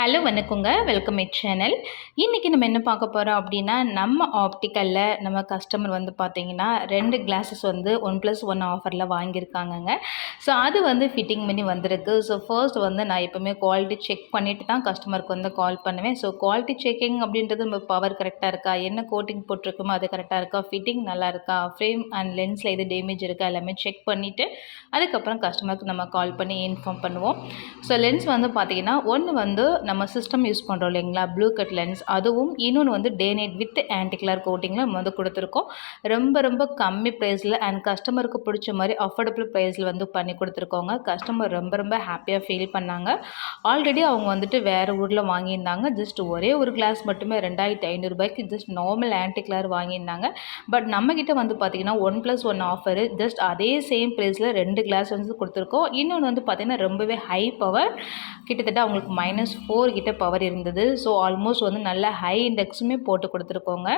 Hello வணக்கங்க. Welcome my channel. இன்றைக்கி நம்ம என்ன பார்க்க போகிறோம் அப்படின்னா நம்ம ஆப்டிக்கலில் நம்ம கஸ்டமர் வந்து பார்த்தீங்கன்னா ரெண்டு கிளாஸஸ் வந்து ஒன் ப்ளஸ் ஒன் ஆஃபரில் வாங்கியிருக்காங்கங்க. ஸோ அது வந்து ஃபிட்டிங் பண்ணி வந்திருக்கு. ஸோ ஃபர்ஸ்ட் வந்து நான் எப்போவுமே குவாலிட்டி செக் பண்ணிவிட்டு தான் கஸ்டமருக்கு வந்து கால் பண்ணுவேன். ஸோ குவாலிட்டி செக்கிங் அப்படின்றது நம்ம பவர் கரெக்டாக இருக்கா? என்ன கோட்டிங் போட்டிருக்குமோ அது கரெக்டாக இருக்கா? ஃபிட்டிங் நல்லா இருக்கா? ஃப்ரேம் அண்ட் லென்ஸில் எது டேமேஜ் இருக்கா? எல்லாமே செக் பண்ணிவிட்டு அதுக்கப்புறம் கஸ்டமருக்கு நம்ம கால் பண்ணி இன்ஃபார்ம் பண்ணுவோம். ஸோ லென்ஸ் வந்து பார்த்திங்கன்னா ஒன்று வந்து நம்ம சிஸ்டம் யூஸ் பண்ணுறோம் இல்லைங்களா? ப்ளூ கட் லென்ஸ் அதுவும் இன்னொன்று வந்து டே நைட் வித் ஆன்டிகுலர் கோட்டிங்கில் நம்ம வந்து கொடுத்துருக்கோம். ரொம்ப ரொம்ப கம்மி ப்ரைஸில் அண்ட் கஸ்டமருக்கு பிடிச்ச மாதிரி அஃபோர்டபுள் ப்ரைஸில் வந்து பண்ணி கொடுத்துருக்கோங்க. கஸ்டமர் ரொம்ப ரொம்ப ஹாப்பியாக ஃபீல் பண்ணாங்க. ஆல்ரெடி அவங்க வந்துட்டு வேறு ஊரில் வாங்கியிருந்தாங்க. ஜஸ்ட் ஒரே ஒரு கிளாஸ் மட்டுமே ரெண்டாயிரத்தி ஐநூறுரூபாய்க்கு ஜஸ்ட் நார்மல் ஆன்டிகுலர் வாங்கியிருந்தாங்க. பட் நம்மக்கிட்ட வந்து பார்த்திங்கன்னா one plus one offer just அதே சேம் ப்ரைஸில் ரெண்டு கிளாஸ் வந்து கொடுத்துருக்கோம். இன்னொன்று வந்து பார்த்திங்கன்னா ரொம்பவே ஹை பவர் கிட்டத்தட்ட அவங்களுக்கு மைனஸ் ஃபோர் கிட்ட பவர் இருந்தது. ஸோ ஆல்மோஸ்ட் வந்து நல்ல ஹை இண்டெக்ஸுமே போட்டு கொடுத்துருக்கோங்க.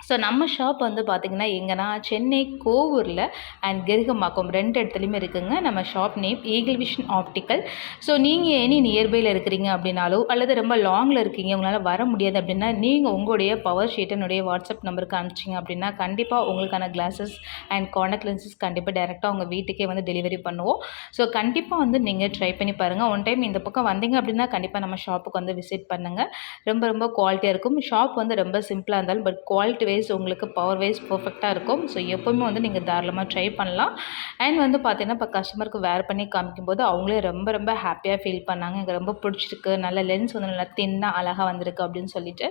ஸோ நம்ம ஷாப் வந்து பார்த்திங்கன்னா எங்கன்னா சென்னை கோவூரில் அண்ட் கிருகம்பாக்கம் ரெண்டு இடத்துலையுமே இருக்குங்க. நம்ம shop name eagle vision optical so நீங்கள் எனி நியர்பையில் இருக்கிறீங்க அப்படின்னாலோ அல்லது ரொம்ப லாங்கில் இருக்கீங்க உங்களால் வர முடியாது அப்படின்னா நீங்கள் உங்களுடைய பவர் ஷீட்டனுடைய வாட்ஸ்அப் நம்பருக்கு அனுப்பிச்சிங்க அப்படின்னா கண்டிப்பாக உங்களுக்கான கிளாஸஸ் அண்ட் காண்டாக்ட் லென்சஸ் கண்டிப்பாக டேரெக்டாக உங்கள் வீட்டுக்கே வந்து டெலிவரி பண்ணுவோம். ஸோ கண்டிப்பாக வந்து நீங்கள் ட்ரை பண்ணி பாருங்கள் ஒன் டைம் இந்த பக்கம் வந்தீங்க அப்படின்னா கண்டிப்பாக நம்ம ஷாப்புக்கு வந்து விசிட் பண்ணுங்கள் ரொம்ப ரொம்ப குவாலிட்டியாக இருக்கும். ஷாப் வந்து ரொம்ப சிம்பிளாக இருந்தாலும் பட் குவாலிட்டி வைஸ் உங்களுக்கு பவர் வைஸ் பர்ஃபெக்டாக இருக்கும். ஸோ எப்போவுமே வந்து நீங்கள் தாராளமாக ட்ரை பண்ணலாம். அண்ட் வந்து பார்த்தீங்கன்னா இப்போ கஸ்டமருக்கு வேர் பண்ணி காமிக்கும்போது அவங்களே ரொம்ப ரொம்ப ஹாப்பியாக ஃபீல் பண்ணாங்க. எனக்கு ரொம்ப பிடிச்சிருக்கு. நல்ல லென்ஸ் வந்து நல்லா தின்னாக அழகாக வந்திருக்கு அப்படின்னு சொல்லிட்டு.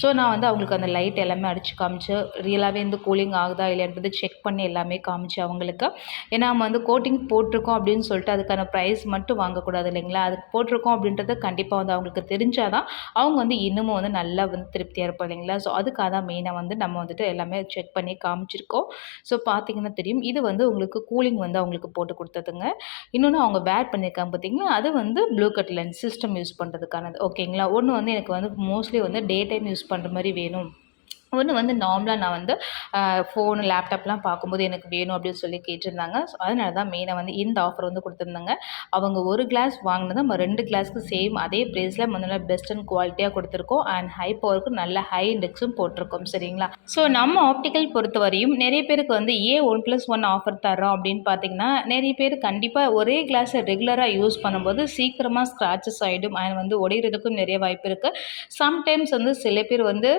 ஸோ நான் வந்து அவங்களுக்கு அந்த லைட் எல்லாமே அடித்து காமிச்சு ரியலாகவே வந்து கூலிங் ஆகுதா இல்லைன்றது செக் பண்ணி எல்லாமே காமிச்சு அவங்களுக்கு. ஏன்னா நம்ம வந்து கோட்டிங் போட்டிருக்கோம் அப்படின்னு சொல்லிட்டு அதுக்கான ப்ரைஸ் மட்டும் வாங்கக்கூடாது இல்லைங்களா? அதுக்கு போட்டிருக்கோம் அப்படின்றது கண்டிப்பாக வந்து அவங்களுக்கு தெரிஞ்சால் தான் அவங்க வந்து இன்னமும் வந்து நல்லா வந்து திருப்தியாக இருப்போம் இல்லைங்களா? ஸோ அதுக்காக தான் மெயினாக வந்து நம்ம வந்துட்டு எல்லாமே செக் பண்ணி காமிச்சிருக்கோம். ஸோ பார்த்தீங்கன்னா தெரியும். இது வந்து உங்களுக்கு கூலிங் வந்து அவங்களுக்கு போட்டு கொடுத்ததுங்க. இன்னொன்று அவங்க வேர் பண்ணியிருக்காங்க பார்த்தீங்கன்னா அது வந்து blue cut lens system use பண்ணுறதுக்கானது ஓகேங்களா ஒன்று வந்து எனக்கு வந்து மோஸ்ட்லி வந்து டே டைம் யூஸ் பண்ணுற மாதிரி வேணும். ஒன்று வந்து நார்மலாக நான் வந்து ஃபோனு லேப்டாப்லாம் பார்க்கும்போது எனக்கு வேணும் அப்படின்னு சொல்லி கேட்டிருந்தாங்க. ஸோ அதனால தான் மெயினாக வந்து இந்த ஆஃபர் வந்து கொடுத்துருந்தாங்க. அவங்க ஒரு கிளாஸ் வாங்கினது நம்ம ரெண்டு கிளாஸ்க்கு சேம் அதே ப்ரைஸில் முதல்ல பெஸ்ட் அண்ட் குவாலிட்டியாக கொடுத்துருக்கோம். அண்ட் ஹை பவருக்கு நல்ல ஹை இண்டெக்ஸும் போட்டிருக்கோம் சரிங்களா? ஸோ நம்ம ஆப்டிக்கல் பொறுத்தவரையும் நிறைய பேருக்கு வந்து ஏன் ஒன் ப்ளஸ் ஒன் ஆஃபர் தரோம் அப்படின்னு பார்த்தீங்கன்னா நிறைய பேர் கண்டிப்பாக ஒரே கிளாஸை ரெகுலராக யூஸ் பண்ணும்போது சீக்கிரமாக ஸ்க்ராச்சஸ் ஆகிடும் அண்ட் வந்து உடையிறதுக்கும் நிறைய வாய்ப்பு இருக்குது சம்டைம்ஸ் வந்து சில பேர் வந்து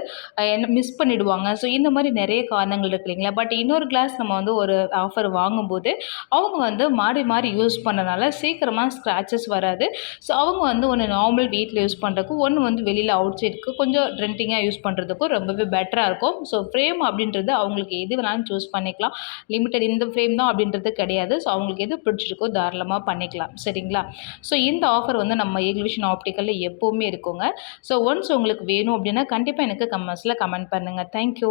என்ன மிஸ் பண்ணிவிடுவாங்க ஸோ இந்த மாதிரி நிறைய காரணங்கள் இருக்கு இல்லைங்களா? பட் இன்னொரு கிளாஸ் நம்ம வந்து ஒரு ஆஃபர் வாங்கும்போது அவங்க வந்து மாறி மாறி யூஸ் பண்ணனால சீக்கிரமாக ஸ்க்ராச்சஸ் வராது. ஸோ அவங்க வந்து ஒன்று நார்மல் வீட்டில் யூஸ் பண்ணுறதுக்கும் ஒன்று வந்து வெளியில் அவுட் சைடுக்கு கொஞ்சம் ட்ரெண்டிங்காக யூஸ் பண்ணுறதுக்கும் ரொம்பவே பெட்டராக இருக்கும். ஸோ ஃப்ரேம் அப்படின்றது அவங்களுக்கு எது வேணாலும் சூஸ் பண்ணிக்கலாம். லிமிட்டட் இந்த ஃப்ரேம் தான் அப்படின்றது கிடையாது. ஸோ அவங்களுக்கு எது பிடிச்சிருக்கோ தாராளமாக பண்ணிக்கலாம். சரிங்களா? ஸோ இந்த ஆஃபர் வந்து நம்ம ஏகிலிவிஷன் ஆப்டிக்கலில் எப்போவுமே இருக்குங்க. ஸோ ஒன்ஸ் உங்களுக்கு வேணும் அப்படின்னா கண்டிப்பாக எனக்கு கமெண்ட்ஸில் கமெண்ட் பண்ணுங்கள் பண்ணுங்கள் தேங்க்யூ